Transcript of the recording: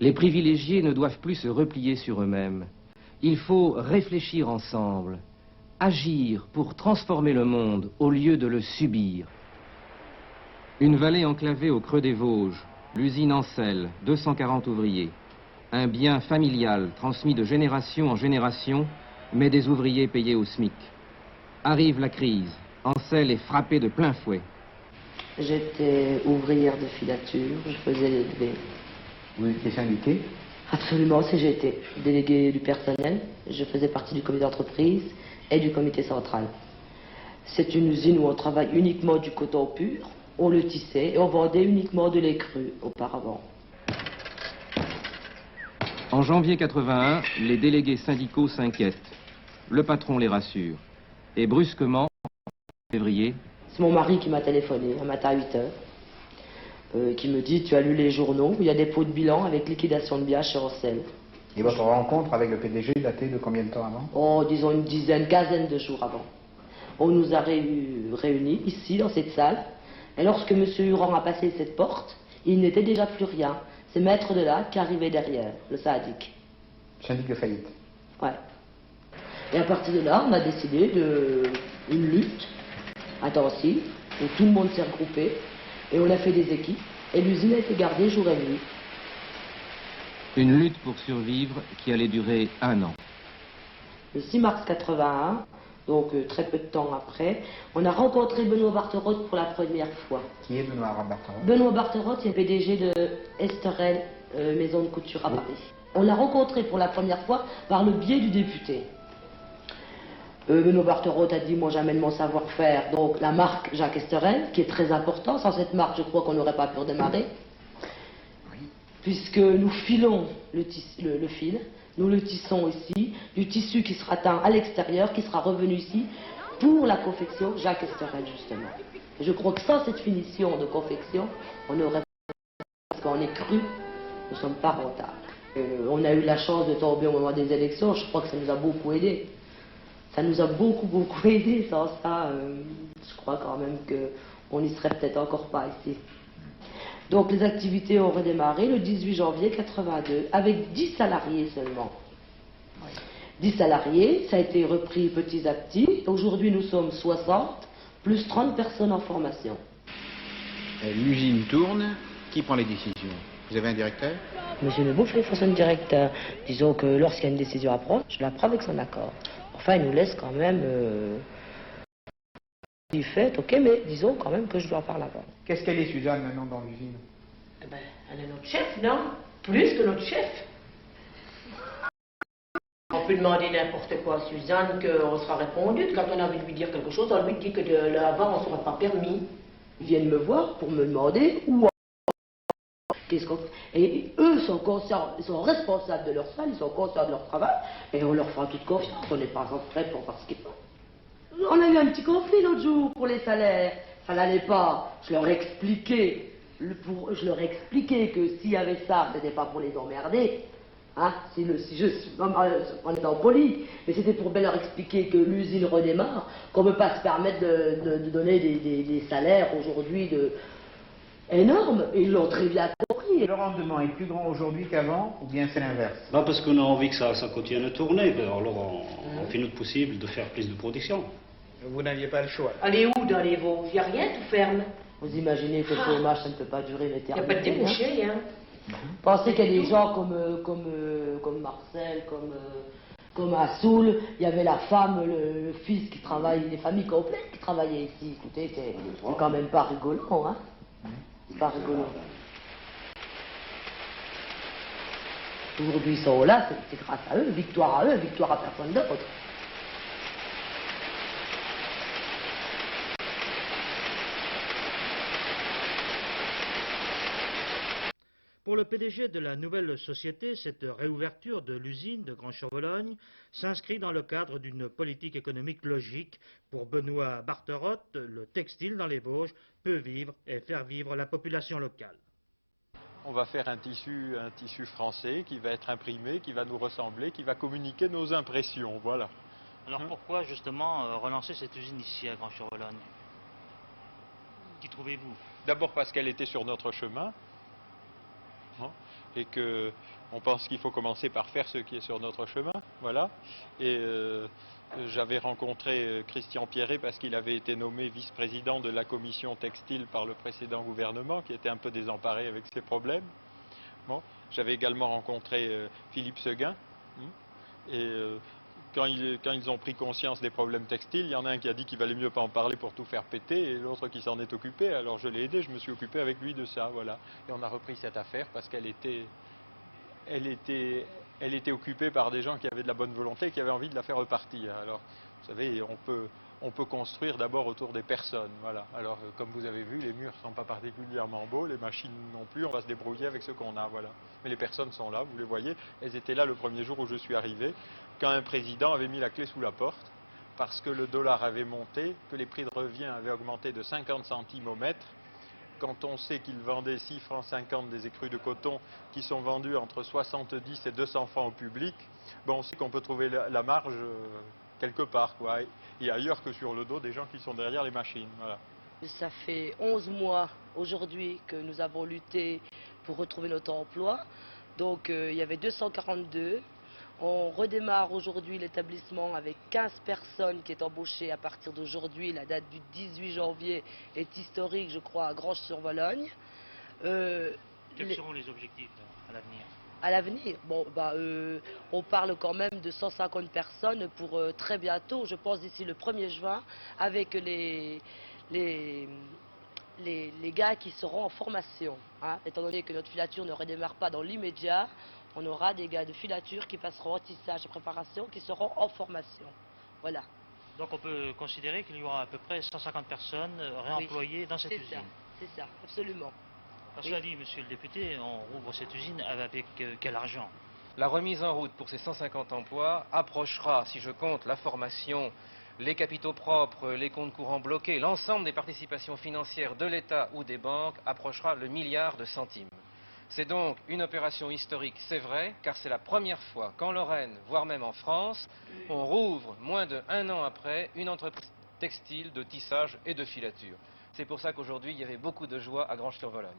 Les privilégiés ne doivent plus se replier sur eux-mêmes. Il faut réfléchir ensemble, agir pour transformer le monde au lieu de le subir. Une vallée enclavée au creux des Vosges, l'usine Ancel, 240 ouvriers. Un bien familial transmis de génération en génération, mais des ouvriers payés au SMIC. Arrive la crise. Ancel est frappé de plein fouet. J'étais ouvrière de filature, je faisais les levées. Vous étiez syndiqué? Absolument, CGT, délégué du personnel. Je faisais partie du comité d'entreprise et du comité central. C'est une usine où on travaille uniquement du coton pur, on le tissait et on vendait uniquement de lait cru auparavant. En janvier 81, les délégués syndicaux s'inquiètent. Le patron les rassure. Et brusquement, en février... C'est mon mari qui m'a téléphoné un matin à 8 h, qui me dit: tu as lu les journaux, il y a des pots de bilan avec liquidation de biens chez Ancel. Et votre rencontre avec le PDG datait de combien de temps avant? Oh, disons une dizaine, quinzaine de jours avant. On nous a réunis ici, dans cette salle, et lorsque M. Huron a passé cette porte, il n'était déjà plus rien. C'est Maître de là qui arrivait derrière, le syndic. Syndic de faillite. Ouais. Et à partir de là, on a décidé d'une lutte intensive, où tout le monde s'est regroupé, et on a fait des équipes, et l'usine a été gardée jour et nuit. Une lutte pour survivre qui allait durer 1 an. Le 6 mars 81, donc très peu de temps après, on a rencontré Benoît Barterotte pour la première fois. Qui est Benoît Barterotte? Benoît Barterotte est PDG de Esterel, maison de couture à Paris. On l'a rencontré pour la première fois par le biais du député. Benoît Barterotte a dit: moi j'amène mon savoir-faire, donc la marque Jacques Esterel, qui est très important. Sans cette marque, je crois qu'on n'aurait pas pu redémarrer. Puisque nous filons le fil, nous le tissons ici, du tissu qui sera teint à l'extérieur, qui sera revenu ici, pour la confection Jacques Esterel, justement. Et je crois que sans cette finition de confection, on n'aurait pas, parce qu'on est cru, nous ne sommes pas rentables. On a eu la chance de tomber au moment des élections, je crois que ça nous a beaucoup aidé. Ça nous a beaucoup aidé. Sans ça, je crois quand même qu'on n'y serait peut-être encore pas ici. Donc les activités ont redémarré le 18 janvier 82, avec 10 salariés seulement. 10 salariés, ça a été repris petit à petit. Aujourd'hui nous sommes 60, plus 30 personnes en formation. L'usine tourne, qui prend les décisions? Vous avez un directeur? Monsieur Lebouf est son directeur. Disons que lorsqu'il y a une décision à prendre, je la prends avec son accord. Enfin, il nous laisse quand même du fait, ok, mais disons quand même que je dois en parler avant. Qu'est-ce qu'elle est, Suzanne, maintenant dans l'usine? Eh ben, elle est notre chef, non? Plus que notre chef. On peut demander n'importe quoi à Suzanne, qu'on sera répondu. Quand on a envie de lui dire quelque chose, on lui dit que de là-bas, on ne sera pas permis. Ils viennent me voir pour me demander où. Et eux sont conscients, ils sont responsables de leur salle, ils sont conscients de leur travail, et on leur fera toute confiance, on n'est pas en prêt pour voir ce qu'ils font. On a eu un petit conflit l'autre jour pour les salaires, ça n'allait pas, je leur expliquais que s'il y avait ça, c'était pas pour les emmerder, hein, en étant poli, mais c'était pour bien leur expliquer que l'usine redémarre, qu'on ne peut pas se permettre de donner des salaires aujourd'hui énormes, et ils l'ont très bien compris. Le rendement est plus grand aujourd'hui qu'avant, ou bien c'est l'inverse? Bah parce qu'on a envie que ça continue à tourner, alors on fait notre possible de faire plus de production. Vous n'aviez pas le choix. Allez où dans les Vosges? Il n'y a rien, tout ferme. Vous imaginez que le chômage, ça ne peut pas durer l'éternité. Il n'y a pas de débouché, hein. Pensez qu'il y a des gens comme Marcel, comme à Soule, il y avait la femme, le fils qui travaille, les familles complètes qui travaillaient ici. Écoutez, c'est quand même pas rigolant, hein. C'est pas rigolo. Aujourd'hui, ils sont là, c'est grâce à eux, victoire à personne d'autre. Pour le PDG de la nouvelle société, cette réouverture de l'usine de Grand-Chevologne s'inscrit dans le cadre d'une politique économique logique. Pour Benoît Barterotte, le textile dans les Vosges peut vivre et faire vivre la population locale. On va faire un tissu français qui va être imprimé, qui va nous ressembler, qui va communiquer nos impressions, voilà. Alors pourquoi justement relancer cette usine ici à Grand-Chevologne? Qui trouvez-vous? D'abord parce qu'elle était sur notre chemin. et qu'on pense qu'il faut commencer par faire ce qui est sur notre chemin, voilà. Et j'avais rencontré Christian Pierret parce qu'il avait été nommé vice-président de la commission textile par le précédent gouvernement, qui était un peu désemparé avec ses problèmes. Bon. J'avais également rencontré Philippe Seguin, et quand ils ont pris conscience des problèmes textiles, il y en a un qui a dit qu'il valait mieux pas en parler pour tout faire péter, et l'autre qui s'en est occupé. Alors je l'ai aidé, je me suis occupé avec lui de ça, voilà. Et on a repris cette affaire parce qu'elle était occupée par des gens qui avaient de la bonne volonté et qui avaient envie de la faire repartir. Alors, vous savez, on peut construire d'abord autour des personnes, voilà. Alors, comme vous avez vu, les murs ne sont pas particulièrement beaux, les machines non plus, on va se débrouiller avec ce qu'on a, voilà. Mais les personnes sont là, vous les voyez, elles étaient là le premier jour où je suis arrivé, quand un président avait mis la clé sous la porte, parce que le dollar avait monté, que les prix de revient avaient augmenté de 50 centimes au mètre. Quand on sait qu'il vendait 6 francs 50 des écrus de coton qui sont vendus entre 70 et 200 francs au public, ben on sait qu'on peut trouver la marge quelque part, quoi, et ailleurs que sur le dos des gens qui sont derrière les machines. Voilà. Ça fait 11 mois aujourd'hui que nous avons lutté pour retrouver notre emploi. Donc il y avait 242. On redémarre aujourd'hui l'établissement avec 15 personnes qui est embauchée à partir d'aujourd'hui. La date du 18 janvier est historique, je crois, à Granges-sur-Vologne. Quels seront les objectifs à l'avenir? À l'avenir, bon, on parle quand même de 150 personnes pour très bientôt, je pense d'ici le 1er juin, avec les gars qui seront en formation. Hein. Étant donné que notre filature ne redémarre pas dans l'immédiat, on aura des gars de filature qui passeront au tissage et préparation, qui seront en formation. Voilà. Donc on peut considérer qu'il y aura à peu près 150 personnes réemployées dans cette usine. C'est ça, absolument. Cela dit, monsieur le député, on rouvre cette usine avec quel argent? La remise en route pour ces 150 emplois approchera, si je compte la formation, les capitaux propres, les comptes courants bloqués, l'ensemble des participations financières de l'État ou des banques, approchera le milliard de centimes. C'est donc une opération historique, c'est vrai, car c'est la première fois qu'en Lorraine, voire même en France, on rouvre, moins d'1 an après, une entreprise textile de tissage et de filature. C'est pour ça qu'aujourd'hui, il y avait beaucoup de joie à Granges-sur-Vologne.